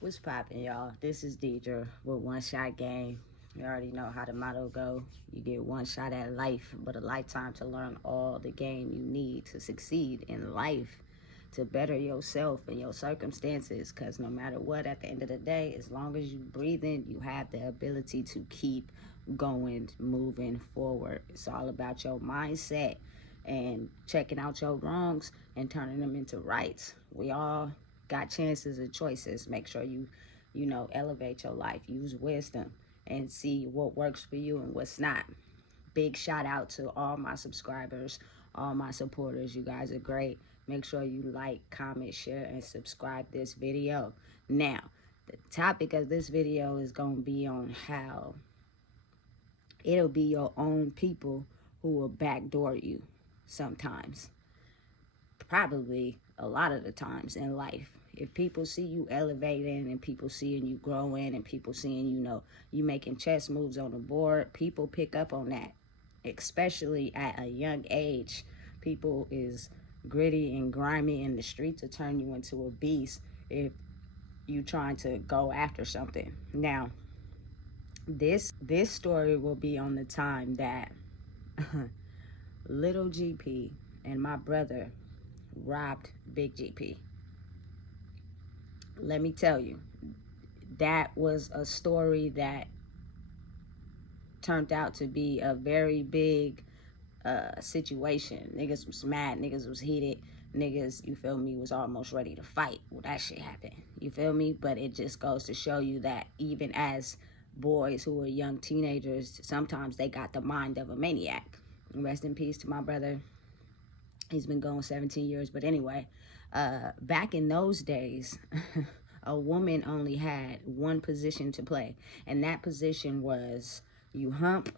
What's poppin', y'all? This is Deidre with One Shot Game. You already know how the motto go. You get one shot at life, but a lifetime to learn all the game you need to succeed in life, to better yourself and your circumstances. Because no matter what, at the end of the day, as long as you breathing, you have the ability to keep going, moving forward. It's all about your mindset and checking out your wrongs and turning them into rights. We all got chances and choices. Make sure you elevate your life, use wisdom, and see what works for you and what's not. Big shout out to all my subscribers, all my supporters. You guys are great. Make sure you like, comment, share, and subscribe this video. Now, the topic of this video is going to be on how it'll be your own people who will backdoor you sometimes. Probably a lot of the times in life. If people see you elevating and people seeing you growing and people seeing you making chess moves on the board, people pick up on that, especially at a young age. People is gritty and grimy in the street to turn you into a beast if you trying to go after something. Now, this story will be on the time that little GP and my brother robbed Big GP. Let me tell you, that was a story that turned out to be a very big situation. Niggas was mad, niggas was heated, niggas, you feel me, was almost ready to fight. Well, that shit happened, you feel me? But it just goes to show you that even as boys who are young teenagers, sometimes they got the mind of a maniac. Rest in peace to my brother. He's been gone 17 years. But anyway, back in those days, a woman only had one position to play. And that position was you hump,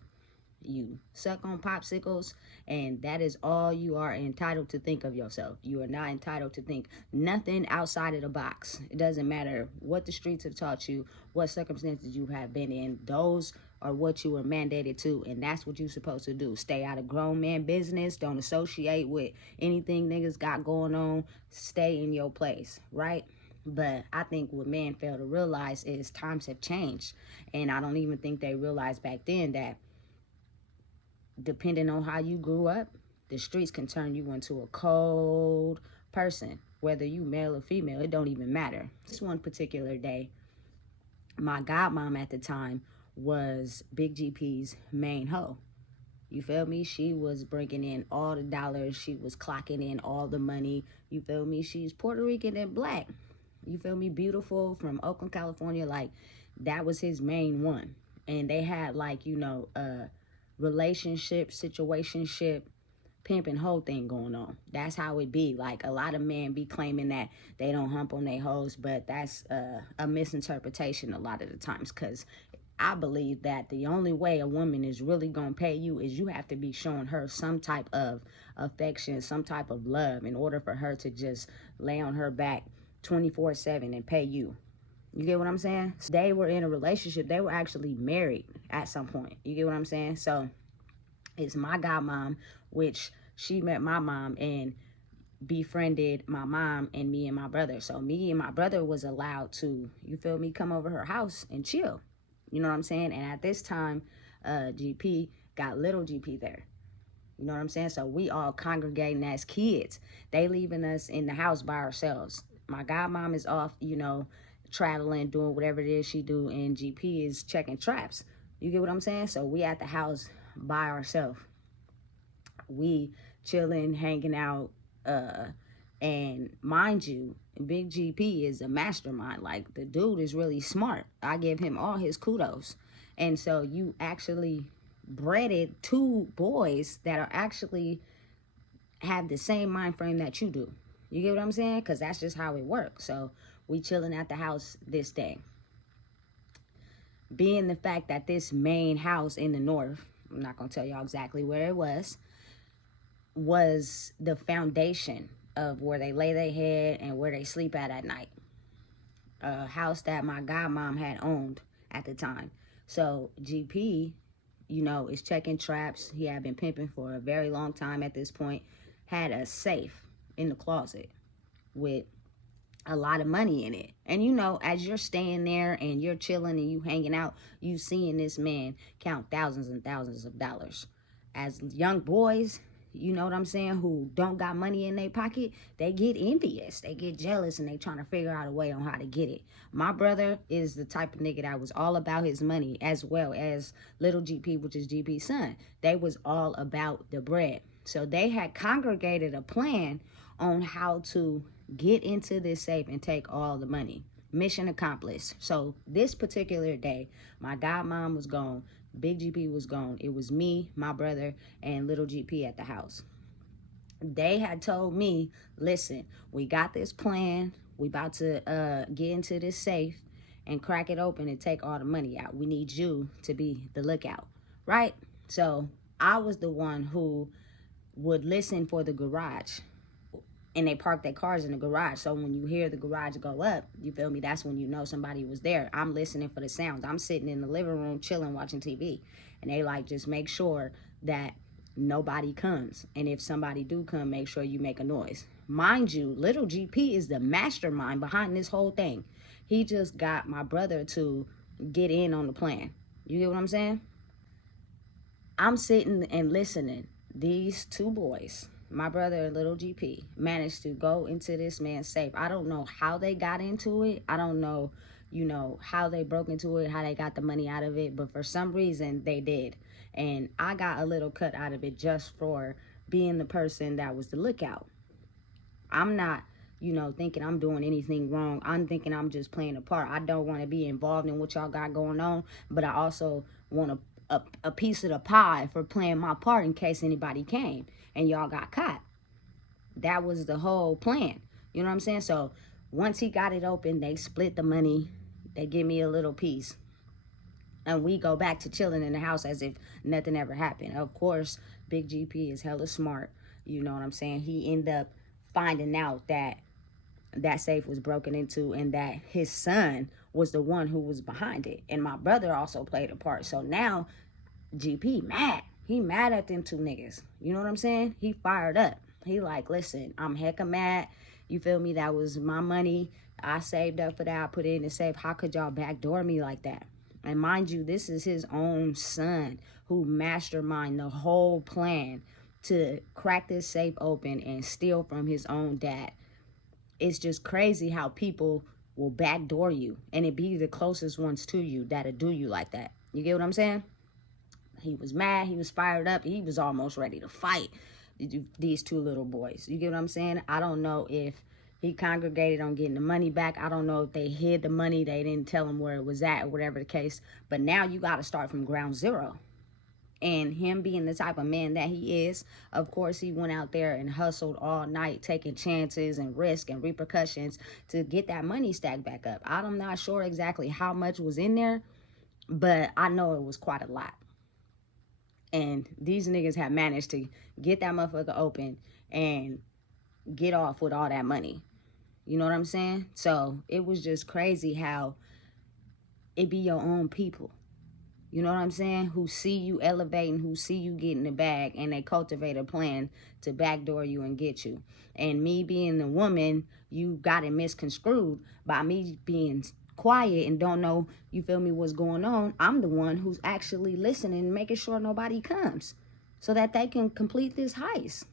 you suck on popsicles, and that is all you are entitled to think of yourself. You are not entitled to think nothing outside of the box. It doesn't matter what the streets have taught you, what circumstances you have been in. Those are what you were mandated to, and that's what you're supposed to do. Stay out of grown man business. Don't associate with anything niggas got going on. Stay in your place, right? But I think what men fail to realize is times have changed, and I don't even think they realized back then that depending on how you grew up, the streets can turn you into a cold person. Whether you male or female, it don't even matter. This one particular day, my godmom at the time was Big GP's main hoe. You feel me? She was bringing in all the dollars. She was clocking in all the money. You feel me? She's Puerto Rican and black. You feel me? Beautiful, from Oakland, California. Like, that was his main one. And they had, like, relationship, situationship, pimping whole thing going on. That's how it be. Like, a lot of men be claiming that they don't hump on their hoes, but that's a misinterpretation a lot of the times, because I believe that the only way a woman is really gonna pay you is you have to be showing her some type of affection, some type of love, in order for her to just lay on her back 24/7 and pay you. You get what I'm saying? They were in a relationship. They were actually married at some point. You get what I'm saying? So it's my godmom, which she met my mom and befriended my mom and me and my brother. So me and my brother was allowed to, you feel me, come over her house and chill. You know what I'm saying? And at this time, GP got little GP there. You know what I'm saying? So we all congregating as kids. They leaving us in the house by ourselves. My godmom is off, traveling, doing whatever it is she do, and GP is checking traps. You get what I'm saying? So we at the house by ourselves. We chilling, hanging out, and mind you, Big GP is a mastermind. Like, the dude is really smart. I give him all his kudos. And so you actually bred two boys that are actually have the same mind frame that you do. You get what I'm saying? Because that's just how it works. So we chilling at the house this day. Being the fact that this main house in the north, I'm not going to tell y'all exactly where it was the foundation of where they lay their head and where they sleep at night. A house that my godmom had owned at the time. So GP, is checking traps. He had been pimping for a very long time at this point. Had a safe in the closet with a lot of money in it. And you know, as you're staying there and you're chilling and you hanging out, you seeing this man count thousands and thousands of dollars. As young boys, you know what I'm saying, who don't got money in their pocket, they get envious, they get jealous, and they trying to figure out a way on how to get it. My brother is the type of nigga that was all about his money, as well as little GP, which is GP's son. They was all about the bread. So they had congregated a plan on how to get into this safe and take all the money. Mission accomplished. So this particular day, my godmom was gone, big GP was gone. It was me, my brother, and little GP at the house. They had told me, listen, we got this plan. We about to get into this safe and crack it open and take all the money out. We need you to be the lookout, right? So I was the one who would listen for the garage, and they park their cars in the garage. So when you hear the garage go up, you feel me, that's when you know somebody was there. I'm listening for the sounds. I'm sitting in the living room chilling, watching TV. And they like, just make sure that nobody comes. And if somebody do come, make sure you make a noise. Mind you, little GP is the mastermind behind this whole thing. He just got my brother to get in on the plan. You get what I'm saying? I'm sitting and listening. These two boys, my brother and little GP, managed to go into this man's safe. I don't know how they got into it. I don't know, you know, how they broke into it, how they got the money out of it. But for some reason, they did. And I got a little cut out of it just for being the person that was the lookout. I'm not, you know, thinking I'm doing anything wrong. I'm thinking I'm just playing a part. I don't want to be involved in what y'all got going on. But I also want a piece of the pie for playing my part in case anybody came and y'all got caught. That was the whole plan. You know what I'm saying? So once he got it open, they split the money. They give me a little piece. And we go back to chilling in the house as if nothing ever happened. Of course, Big GP is hella smart. You know what I'm saying? He ended up finding out that that safe was broken into and that his son was the one who was behind it. And my brother also played a part. So now GP mad. He mad at them two niggas. You know what I'm saying? He fired up. He like, listen, I'm hecka mad. You feel me? That was my money. I saved up for that. I put it in the safe. How could y'all backdoor me like that? And mind you, this is his own son who masterminded the whole plan to crack this safe open and steal from his own dad. It's just crazy how people will backdoor you, and it be the closest ones to you that'll do you like that. You get what I'm saying? He was mad. He was fired up. He was almost ready to fight these two little boys. You get what I'm saying? I don't know if he congregated on getting the money back. I don't know if they hid the money. They didn't tell him where it was at or whatever the case. But now you got to start from ground zero. And him being the type of man that he is, of course, he went out there and hustled all night, taking chances and risk and repercussions to get that money stacked back up. I'm not sure exactly how much was in there, but I know it was quite a lot. And these niggas have managed to get that motherfucker open and get off with all that money. You know what I'm saying? So it was just crazy how it be your own people. You know what I'm saying? Who see you elevating, who see you getting the bag, and they cultivate a plan to backdoor you and get you. And me being the woman, you got it misconstrued by me being quiet and don't know, you feel me, what's going on. I'm the one who's actually listening and making sure nobody comes so that they can complete this heist.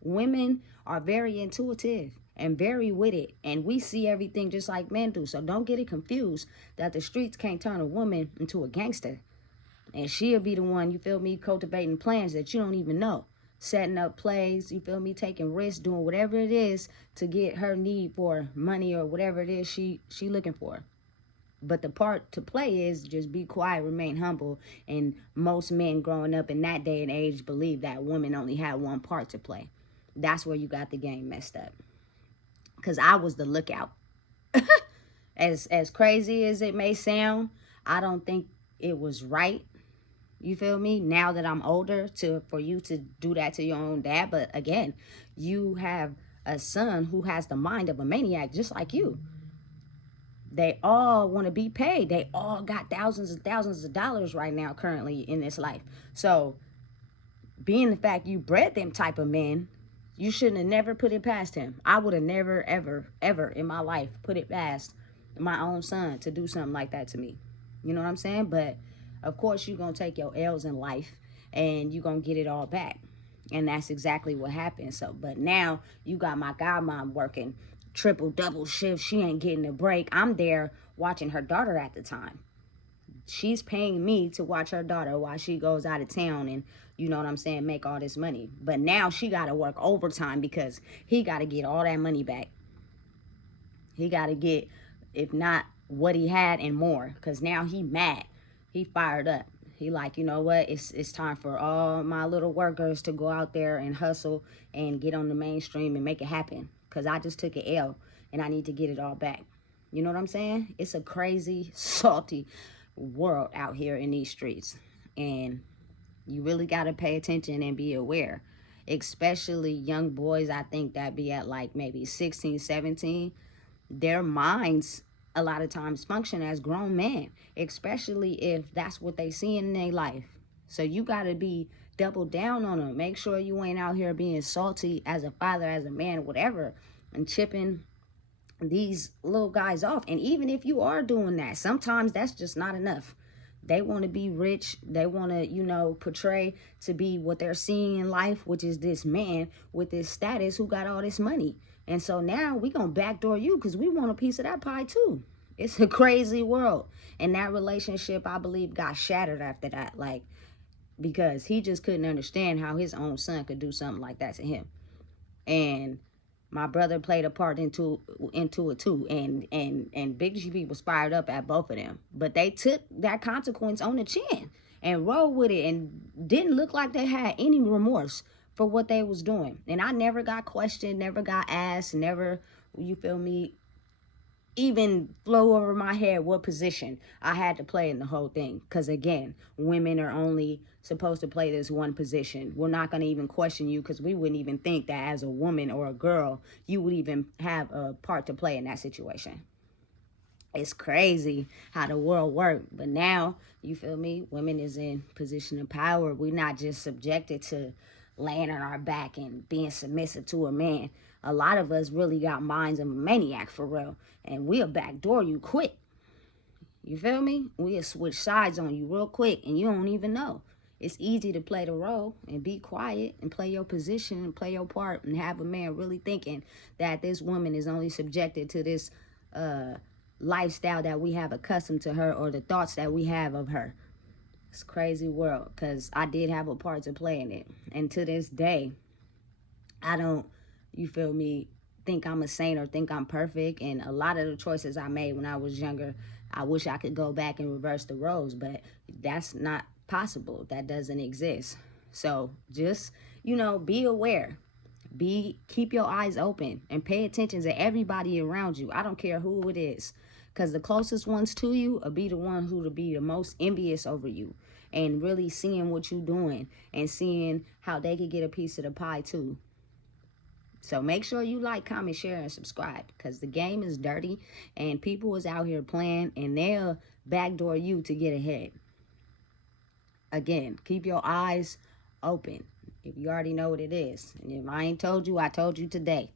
Women are very intuitive and very witty, and we see everything just like men do. So don't get it confused that the streets can't turn a woman into a gangster. And she'll be the one, you feel me, cultivating plans that you don't even know. Setting up plays, you feel me, taking risks, doing whatever it is to get her need for money or whatever it is she looking for. But the part to play is just be quiet, remain humble. And most men growing up in that day and age believe that women only had one part to play. That's where you got the game messed up. Because I was the lookout. As crazy as it may sound, I don't think it was right. You feel me? Now that I'm older, for you to do that to your own dad. But again, you have a son who has the mind of a maniac just like you. They all want to be paid. They all got thousands and thousands of dollars right now currently in this life. So being the fact you bred them type of men, You shouldn't have never put it past him. I would have never, ever, ever in my life put it past my own son to do something like that to me. You know what I'm saying? But of course, you're going to take your L's in life and you're going to get it all back. And that's exactly what happened. So, but now you got my godmom working triple, double shift. She ain't getting a break. I'm there watching her daughter at the time. She's paying me to watch her daughter while she goes out of town and, you know what I'm saying, make all this money. But now she got to work overtime because he got to get all that money back. He got to get, if not what he had and more, because now he mad. He fired up. He like, you know what, it's time for all my little workers to go out there and hustle and get on the mainstream and make it happen, because I just took an L and I need to get it all back. You know what I'm saying? It's a crazy, salty world out here in these streets, and you really got to pay attention and be aware, especially young boys. I think that be at like maybe 16, 17, their minds a lot of times function as grown men, especially if that's what they see in their life. So you got to be double down on them. Make sure you ain't out here being salty as a father, as a man, whatever, and chipping these little guys off. And even if you are doing that, sometimes that's just not enough. They want to be rich. They want to, you know, portray to be what they're seeing in life, which is this man with this status who got all this money. And so now we going to backdoor you because we want a piece of that pie too. It's a crazy world. And that relationship, I believe, got shattered after that. Like, because he just couldn't understand how his own son could do something like that to him. And my brother played a part into it too, and Big GP was fired up at both of them, but they took that consequence on the chin and rolled with it, and didn't look like they had any remorse for what they was doing. And I never got questioned, never got asked, never, you feel me, even flow over my head what position I had to play in the whole thing. Because again, women are only supposed to play this one position. We're not going to even question you, because we wouldn't even think that as a woman or a girl, you would even have a part to play in that situation. It's crazy how the world works. But now, you feel me, women is in position of power. We're not just subjected to laying on our back and being submissive to a man. A lot of us really got minds of a maniac for real, and we'll backdoor you quick. You feel me? We'll switch sides on you real quick and you don't even know. It's easy to play the role and be quiet and play your position and play your part, and have a man really thinking that this woman is only subjected to this lifestyle that we have accustomed to her, or the thoughts that we have of her. It's a crazy world, because I did have a part to play in it. And to this day, I don't, you feel me, think I'm a saint or think I'm perfect. And a lot of the choices I made when I was younger, I wish I could go back and reverse the roles, but that's not possible. That doesn't exist. So just, you know, be aware. Keep your eyes open and pay attention to everybody around you. I don't care who it is, because the closest ones to you will be the one who will be the most envious over you, and really seeing what you're doing and seeing how they could get a piece of the pie too. So make sure you like, comment, share, and subscribe, because the game is dirty and people is out here playing, and they'll backdoor you to get ahead. Again, keep your eyes open. If you already know what it is. And if I ain't told you, I told you today.